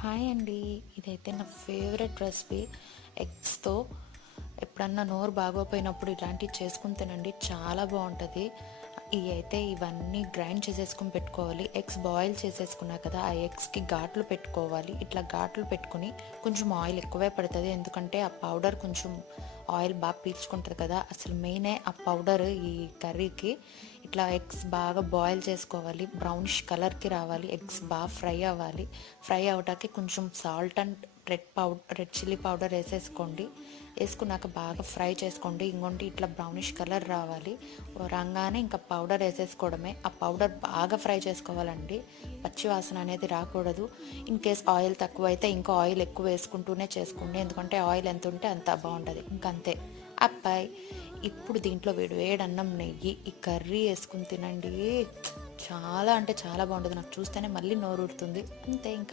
Hi అండి. ఇదైతే నా ఫేవరెట్ రెసిపీ. ఎగ్స్తో ఎప్పుడన్నా నోరు బాగోపోయినప్పుడు ఇలాంటివి చేసుకుని తినండి, చాలా బాగుంటుంది. ఇవన్నీ గ్రైండ్ చేసేసుకుని పెట్టుకోవాలి. ఎగ్స్ బాయిల్ చేసేసుకున్నా కదా, ఆ ఎగ్స్కి ఘాట్లు పెట్టుకోవాలి. ఇట్లా ఘాట్లు పెట్టుకుని కొంచెం ఆయిల్ ఎక్కువే పడుతుంది, ఎందుకంటే ఆ పౌడర్ కొంచెం ఆయిల్ బాగా పీల్చుకుంటుంది కదా. అసలు మెయినే ఆ పౌడర్ ఈ కర్రీకి. ఇట్లా ఎగ్స్ బాగా బాయిల్ చేసుకోవాలి, బ్రౌనిష్ కలర్కి రావాలి, ఎగ్స్ బాగా ఫ్రై అవ్వాలి. ఫ్రై అవటానికి కొంచెం salt and red chilli powder వేసేసుకోండి. వేసుకున్నాక బాగా ఫ్రై చేసుకోండి. ఇంకోటి ఇట్లా బ్రౌనిష్ కలర్ రావాలి. రాగానే ఇంకా పౌడర్ వేసేసుకోవడమే. ఆ పౌడర్ బాగా ఫ్రై చేసుకోవాలండి, పచ్చి వాసన అనేది రాకూడదు. ఇన్ కేస్ ఆయిల్ తక్కువ అయితే ఇంకా ఆయిల్ ఎక్కువ వేసుకుంటూనే చేసుకోండి, ఎందుకంటే ఆయిల్ ఎంత ఉంటే అంత బాగుంటుంది. ఇంకంతే అబ్బాయి. ఇప్పుడు దీంట్లో వేడి అన్నం, నెయ్యి, ఈ కర్రీ వేసుకుని తినండి. చాలా అంటే చాలా బాగుంటుంది. నాకు చూస్తేనే మళ్ళీ నోరు ఊరుతుంది. అంతే ఇంకా.